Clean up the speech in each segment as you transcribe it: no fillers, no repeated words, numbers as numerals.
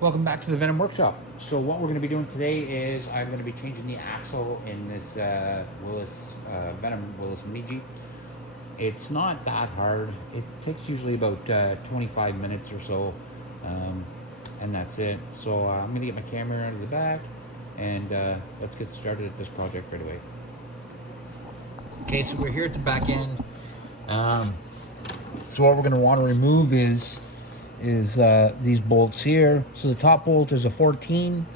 Welcome back to the Venom Workshop. So what we're going to be doing today is I'm going to be changing the axle in this Venom Mini Jeep. It's not that hard. It takes usually about 25 minutes or so, and that's it. So I'm going to get my camera out of the back, and let's get started at this project right away. Okay, so we're here at the back end. So what we're going to want to remove is these bolts here. So the top bolt is a 14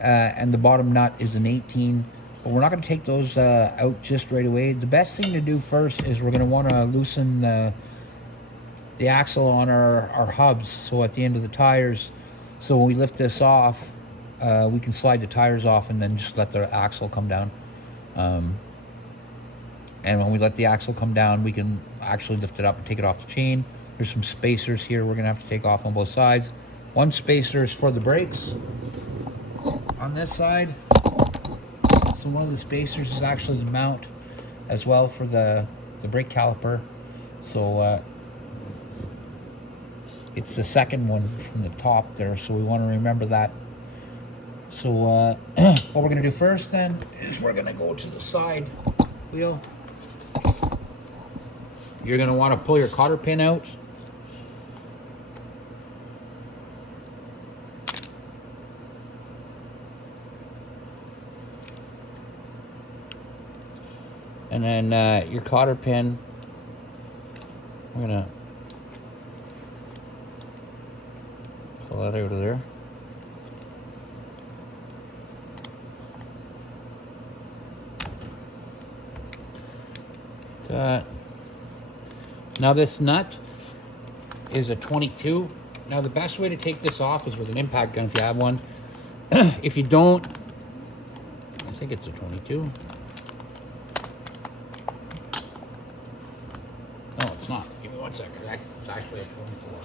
and the bottom nut is an 18, but we're not going to take those out just right away. The best thing to do first is we're going to want to loosen the axle on our hubs, so at the end of the tires, so when we lift this off, we can slide the tires off and then just let the axle come down. And when we let the axle come down, we can actually lift it up and take it off the chain. There's some spacers here we're gonna have to take off on both sides. One spacer is for the brakes on this side. So one of the spacers is actually the mount as well for the brake caliper. So it's the second one from the top there, so we want to remember that. So what we're gonna do first then is we're gonna go to the side wheel. You're gonna want to pull your cotter pin out. And then your cotter pin, we're gonna pull that out of there. That. Now this nut is a 22. Now the best way to take this off is with an impact gun if you have one. If you don't, I think it's a 22. No, it's not. Give me 1 second. It's actually a 24.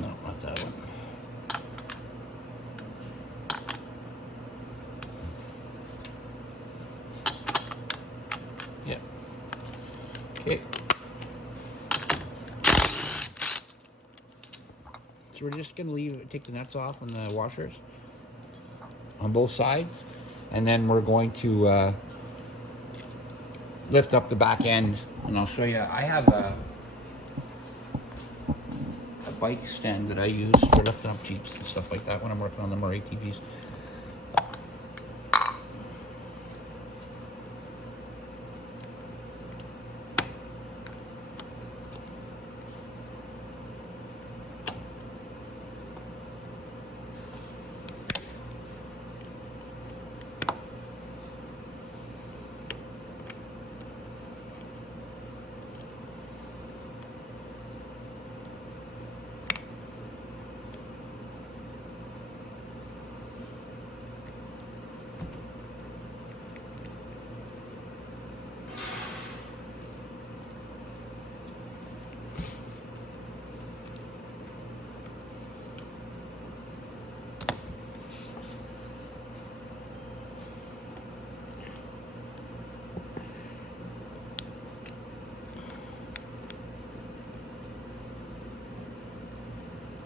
No, not that one. Yeah. Okay. So we're just gonna take the nuts off on the washers on both sides, and then we're going to lift up the back end, and I'll show you. I have a bike stand that I use for lifting up Jeeps and stuff like that when I'm working on them, or ATVs.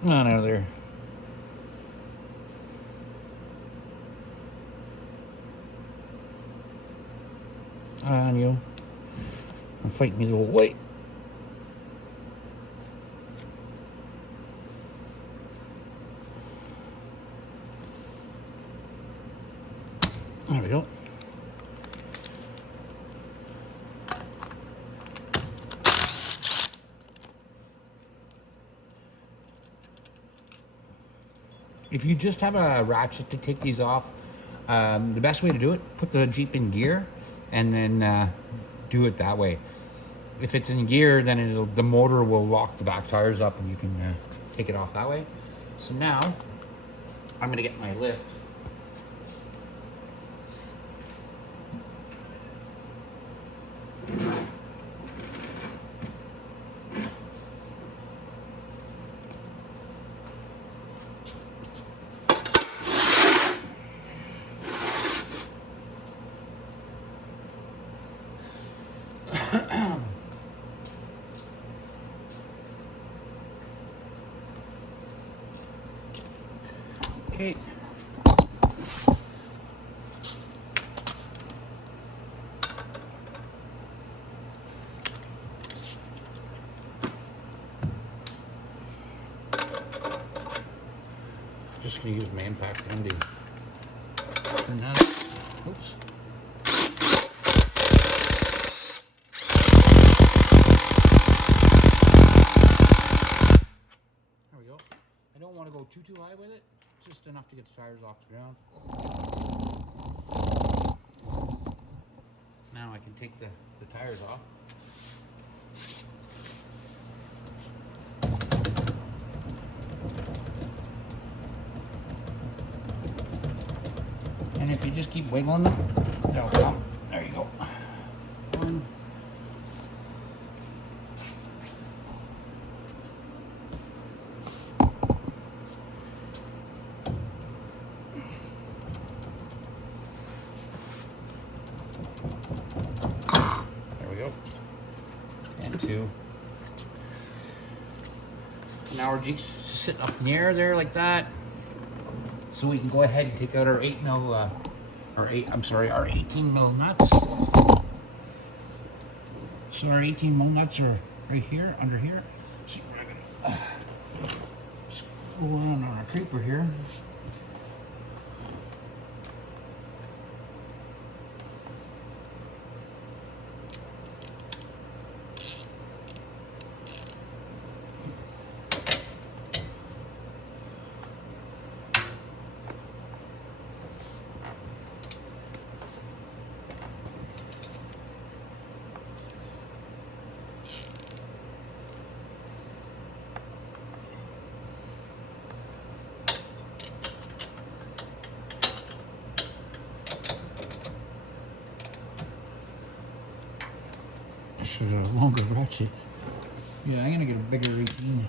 On out of there. On you. I'm fighting me a little weight. There we go. If you just have a ratchet to take these off, the best way to do it, put the Jeep in gear and then do it that way. If it's in gear, then the motor will lock the back tires up and you can take it off that way. So now I'm gonna get my lift. Okay. Just gonna use my impact gun to turn that. Oops. There we go. I don't want to go too high with it, just enough to get the tires off the ground. Now I can take the tires off. And if you just keep wiggling them, they'll come. There you go. One. There we go. And two. Now we're just sitting up in the air there like that. So we can go ahead and take out our 18 mil nuts. So our 18 mil nuts are right here, under here. So we're gonna just go around on our creeper here. Should have a longer ratchet. Yeah, I'm gonna get a bigger 18.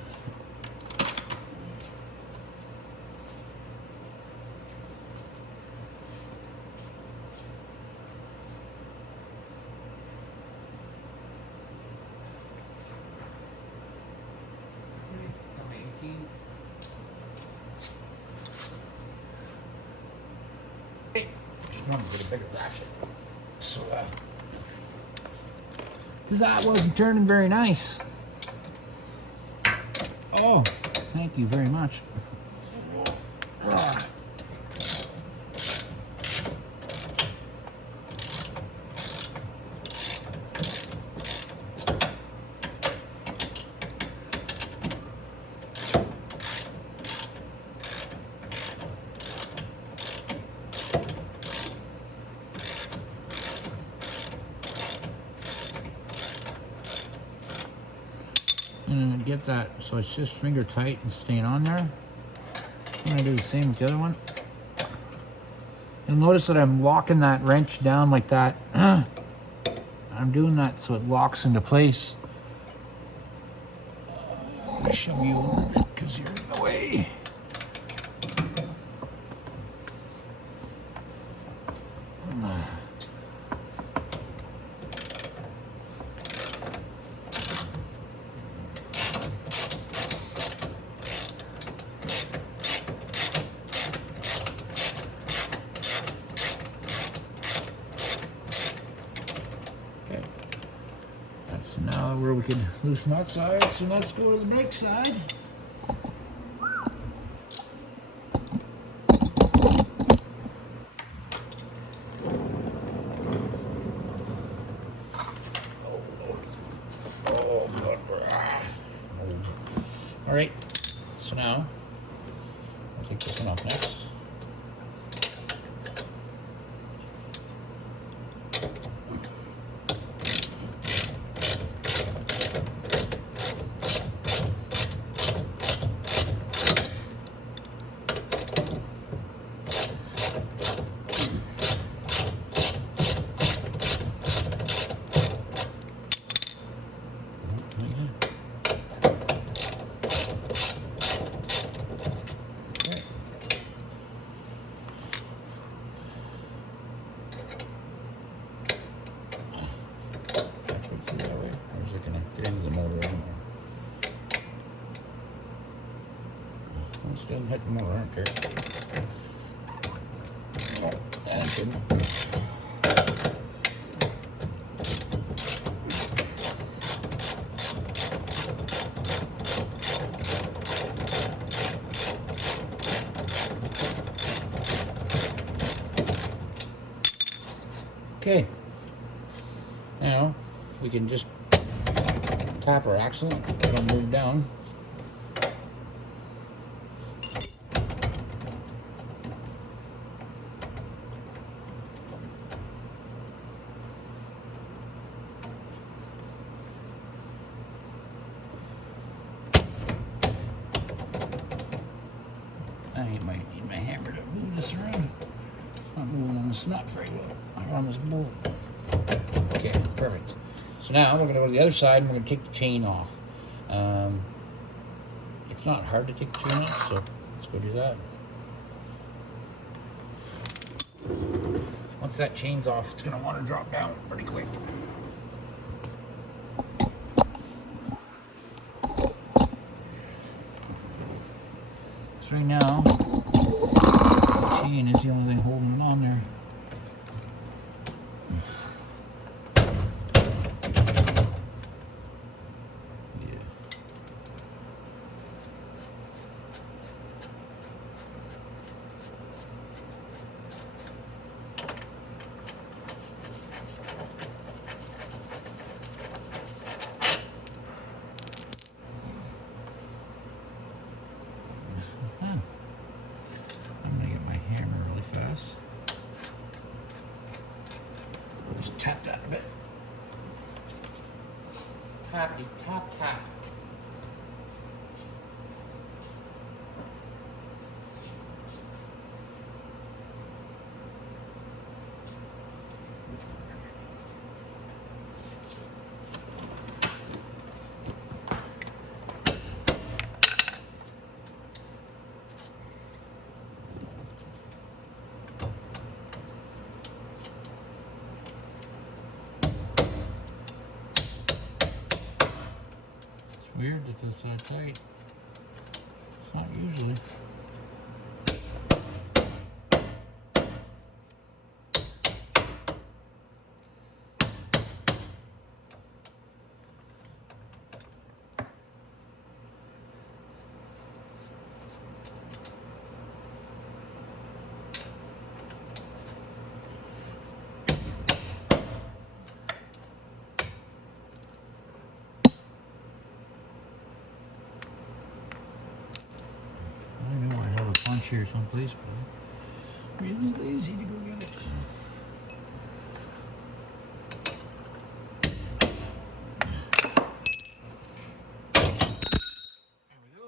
Just want to get a bigger ratchet. So, because that wasn't turning very nice. Oh, thank you very much. And get that so it's just finger tight and staying on there. I'm gonna do the same with the other one. You'll notice that I'm locking that wrench down like that. I'm doing that so it locks into place. I'm gonna shove you over because you're in the way. So now where we can loosen that side, so let's go to the brake side. All right, so now I'll take this one off next. doesn't hit the motor, I don't care. Oh, and it didn't. Okay, now we can just tap our axle, it'll move down. I need my hammer to move this around. It's not moving on this nut very well, or on this bolt. Okay, perfect. So now we're going to go to the other side and we're going to take the chain off. It's not hard to take the chain off, so let's go do that. Once that chain's off, it's going to want to drop down pretty quick. So right now, the chain is the only thing holding it on there. Just tap that a bit. Tappy, tap, tap. Weird that it's that tight. It's not usually. Punch here someplace, but I'm really lazy to go get it. There we go.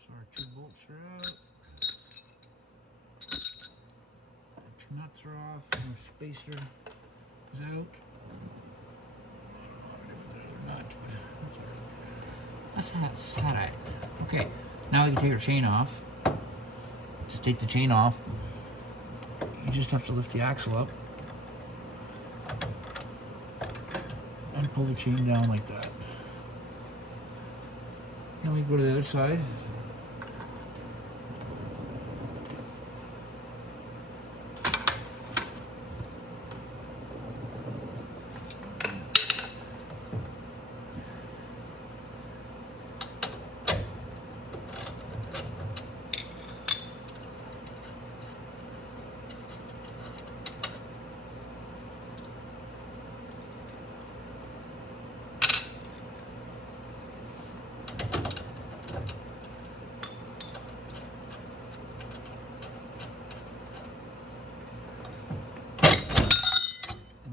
So our 2 bolts are out. Our 2 nuts are off. And our spacer is out. That's that I. Okay. Now we can take our chain off. Just take the chain off. You just have to lift the axle up and pull the chain down like that. Then we go to the other side.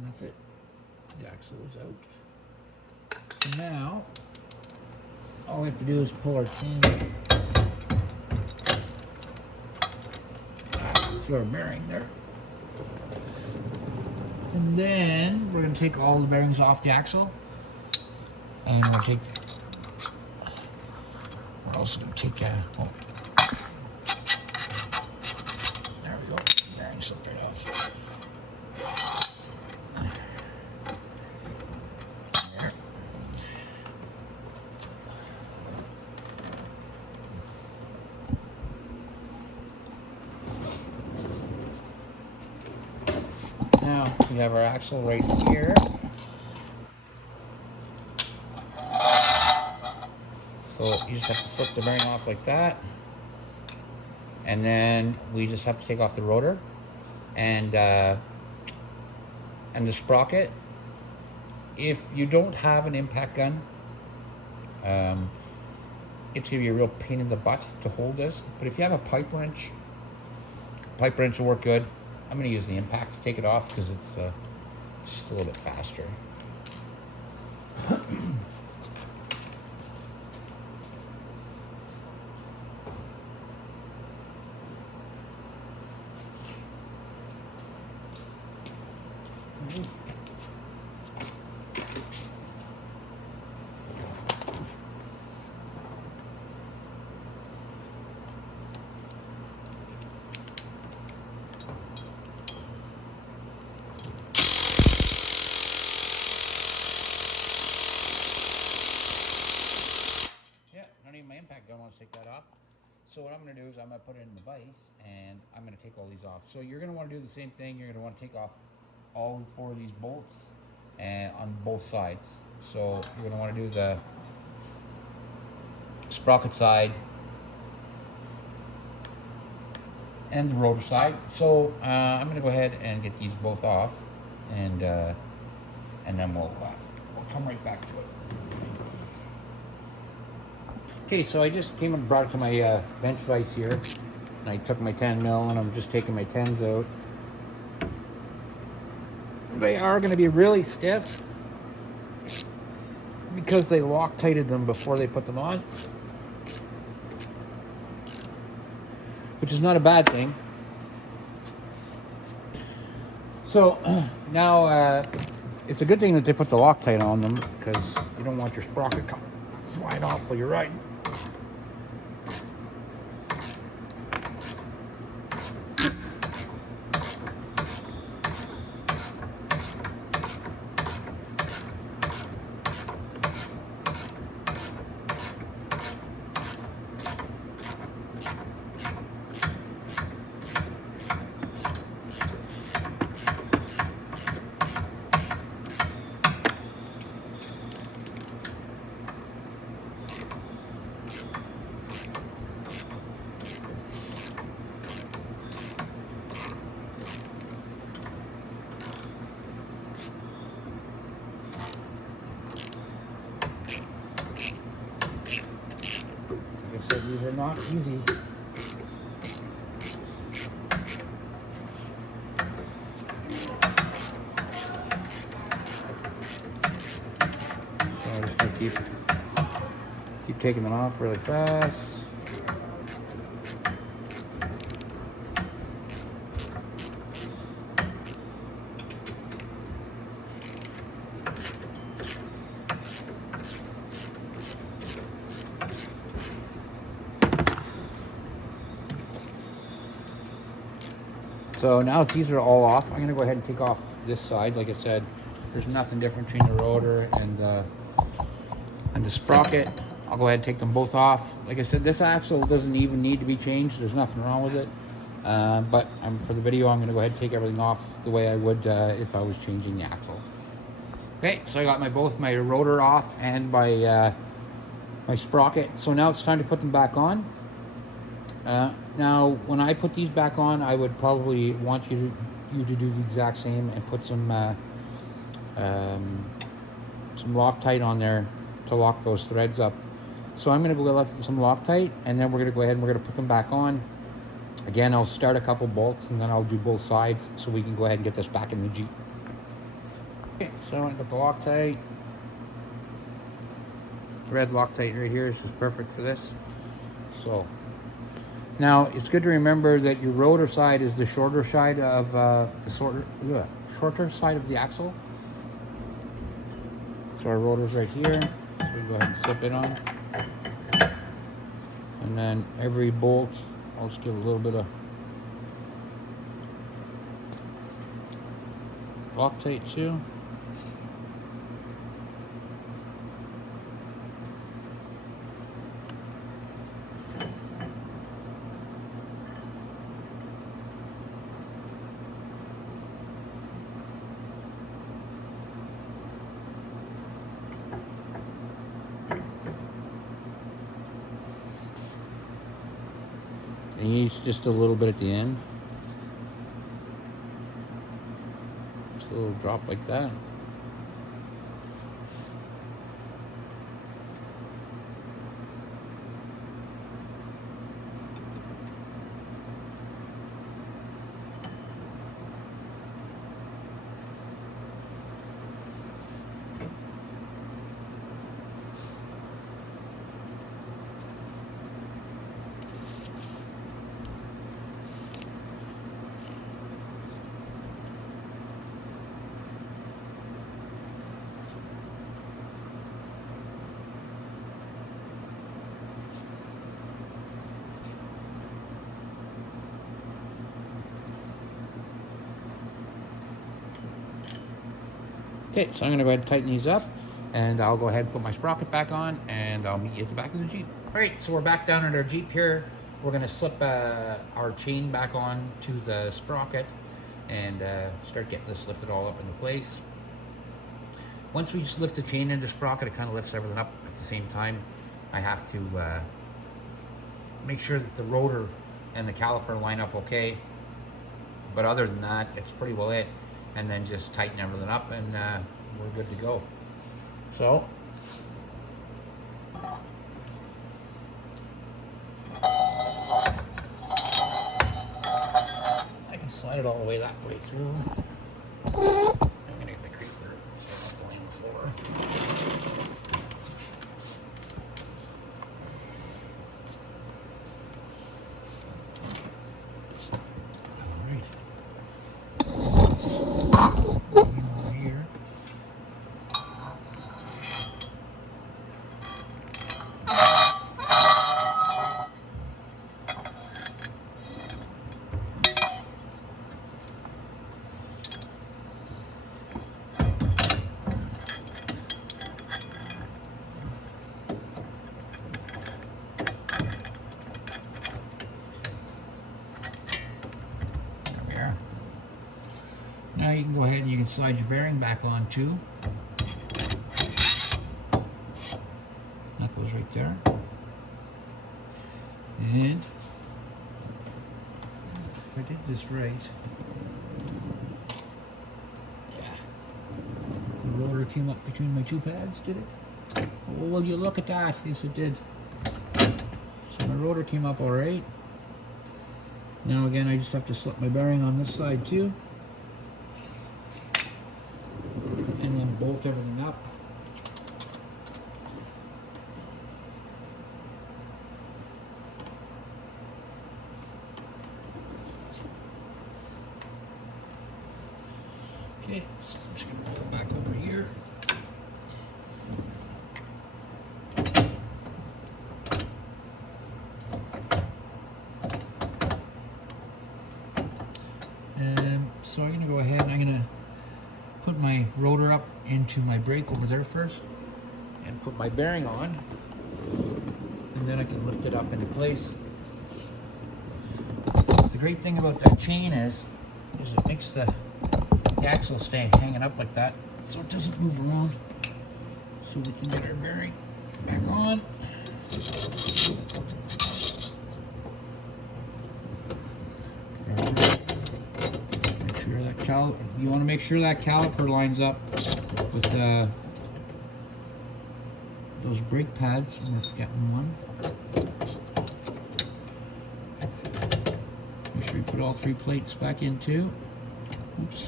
That's it. The axle is out. So now, all we have to do is pull our chain through our bearing there. And then we're going to take all the bearings off the axle. And we'll take, we're also going to take, oh, there we go, bearing slipped right off. There. we have our axle right here. So you just have to slip the bearing off like that. And then we just have to take off the rotor and the sprocket. If you don't have an impact gun, it's gonna be a real pain in the butt to hold this. But if you have a pipe wrench will work good. I'm gonna use the impact to take it off because it's just a little bit faster. My impact gun wants to take that off. So what I'm going to do is I'm going to put it in the vise and I'm going to take all these off. So you're going to want to do the same thing. You're going to want to take off all 4 of these bolts and on both sides. So you're going to want to do the sprocket side and the rotor side. So I'm going to go ahead and get these both off, and then we'll come right back to it. Okay, so I just came and brought it to my bench vise here, and I took my 10 mil and I'm just taking my 10s out. They are going to be really stiff because they Loctited them before they put them on, which is not a bad thing. So now it's a good thing that they put the Loctite on them, because you don't want your sprocket flying off while you're riding. Like I said, these are not easy. So I'm just going to keep taking them off really fast. So now these are all off, I'm going to go ahead and take off this side. Like I said, there's nothing different between the rotor and the sprocket. I'll go ahead and take them both off. Like I said, this axle doesn't even need to be changed. There's nothing wrong with it. But for the video, I'm going to go ahead and take everything off the way I would if I was changing the axle. Okay, so I got both my rotor off and my sprocket. So now it's time to put them back on. Now, when I put these back on, I would probably want you to do the exact same and put some Loctite on there to lock those threads up. So I'm going to go let some Loctite, and then we're going to go ahead and we're going to put them back on. Again, I'll start a couple bolts, and then I'll do both sides so we can go ahead and get this back in the Jeep. Okay, so I got the Loctite. Red Loctite right here is just perfect for this. So now it's good to remember that your rotor side is the shorter side of shorter side of the axle. So our rotor's right here. So we go ahead and slip it on, and then every bolt, I'll just give a little bit of Loctite too. It needs just a little bit at the end. Just a little drop like that. Okay, so I'm going to go ahead and tighten these up, and I'll go ahead and put my sprocket back on, and I'll meet you at the back of the Jeep. All right, so we're back down at our Jeep here. We're going to slip our chain back on to the sprocket and start getting this lifted all up into place. Once we just lift the chain into the sprocket, it kind of lifts everything up at the same time. I have to make sure that the rotor and the caliper line up okay. But other than that, it's pretty well it. And then just tighten everything up, and we're good to go. So I can slide it all the way that way through. I'm gonna get the creeper so I'm not laying the floor. Now you can go ahead and you can slide your bearing back on too. That goes right there. And if I did this right, yeah, the rotor came up between my two pads, did it? Oh, will you look at that? Yes, it did. So my rotor came up all right. Now again, I just have to slip my bearing on this side too. And then bolt everything up. Okay, so I'm just going to roll it back over here. So I'm going to go ahead and I'm going to put my rotor up into my brake over there first and put my bearing on, and then I can lift it up into place. The great thing about that chain is it makes the axle stay hanging up like that so it doesn't move around, so we can get our bearing back on. You want to make sure that caliper lines up with those brake pads. I'm forgetting one. Make sure you put all three plates back in too. Oops,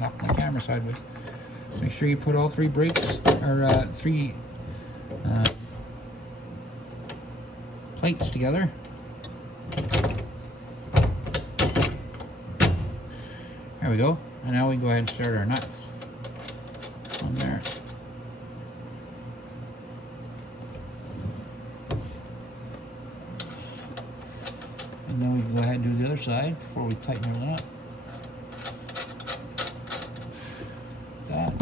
knocked my camera sideways. Make sure you put all three brakes or three plates together. There we go. And now we can go ahead and start our nuts on there. And then we can go ahead and do the other side before we tighten everything up. That.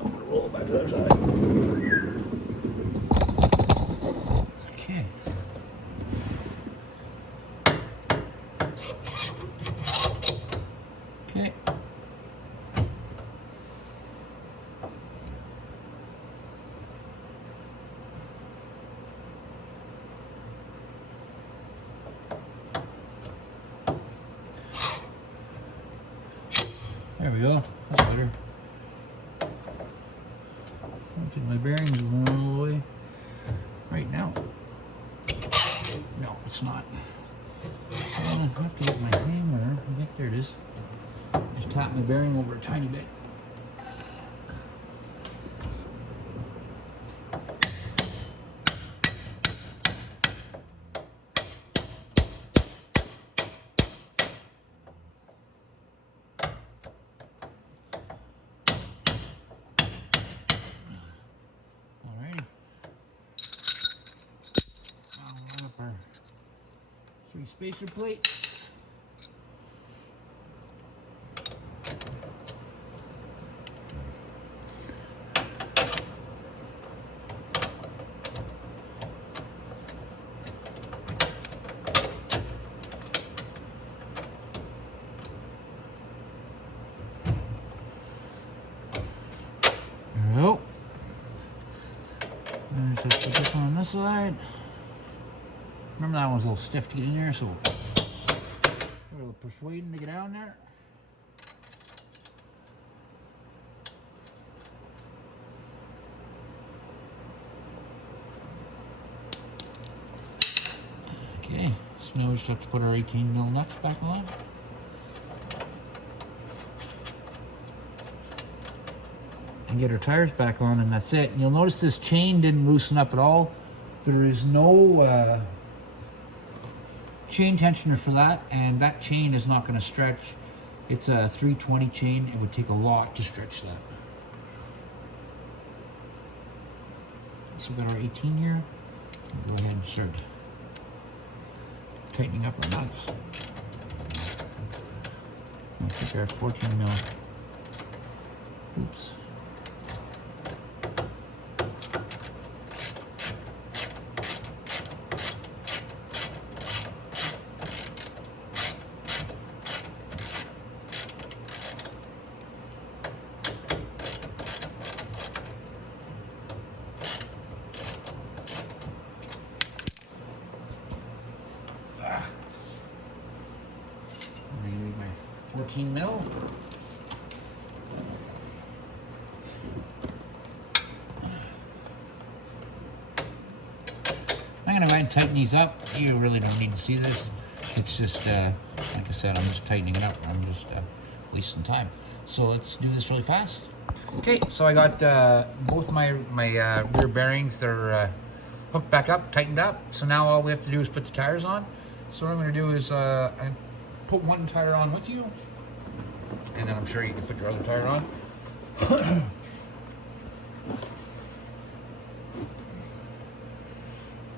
I'm going to roll it back to the other side. Okay. Okay. we go. That's better. I don't think my bearing's going all the way right now. No, it's not. I'm gonna have to get my hammer. I think there it is. Just tap my bearing over a tiny bit. Alrighty. Now we'll line up our 3 spacer plates. Nope. There's a this one on this side. Remember that one's a little stiff to get in there, so we'll persuade him to get down there. Okay, so now we just have to put our 18mm nuts back on. And get our tires back on, and that's it. And you'll notice this chain didn't loosen up at all. There is no chain tensioner for that, and that chain is not going to stretch. It's a 320 chain. It would take a lot to stretch that. So we got our 18 here. We'll go ahead and start tightening up our nuts. I think our 14mm. Oops. I'm going to need my 14mm. I'm going to go ahead and tighten these up. You really don't need to see this. It's just, like I said, I'm just tightening it up. I'm just wasting time. So let's do this really fast. Okay, so I got both my rear bearings. They're hooked back up, tightened up. So now all we have to do is put the tires on. So what I'm going to do is put one tire on with you, and then I'm sure you can put your other tire on.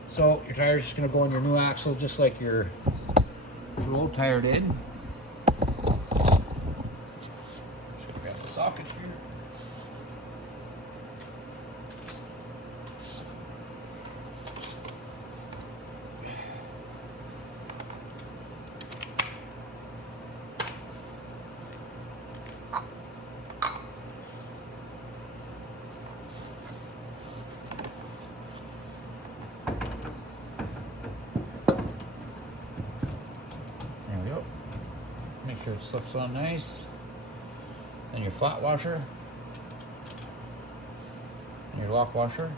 So your tire's just going to go on your new axle just like your old tire did. Just grab the socket here. Make sure it slips on nice. Then your flat washer, and your lock washer,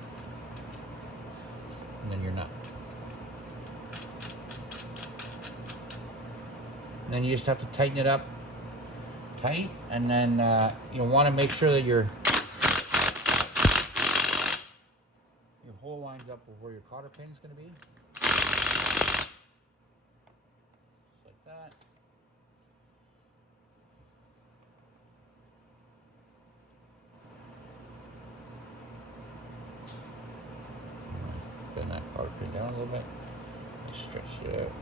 and then your nut. And then you just have to tighten it up tight, and then you'll want to make sure that your hole lines up with where your cotter pin is going to be. Just like that. Bend that cotter pin down a little bit. Stretch it out.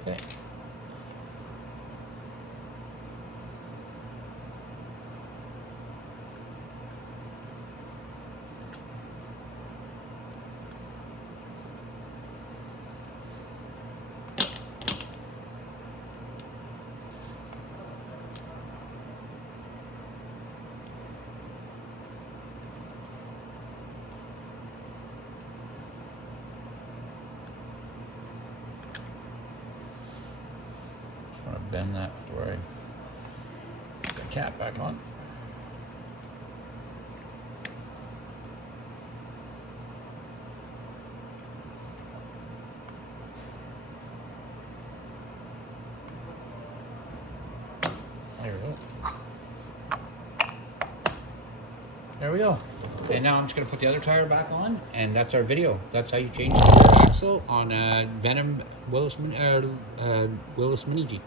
Okay. bend that before I put the cap back on. There we go. There we go. And now I'm just gonna put the other tire back on, and that's our video. That's how you change the axle on a Venom Willis Mini Jeep.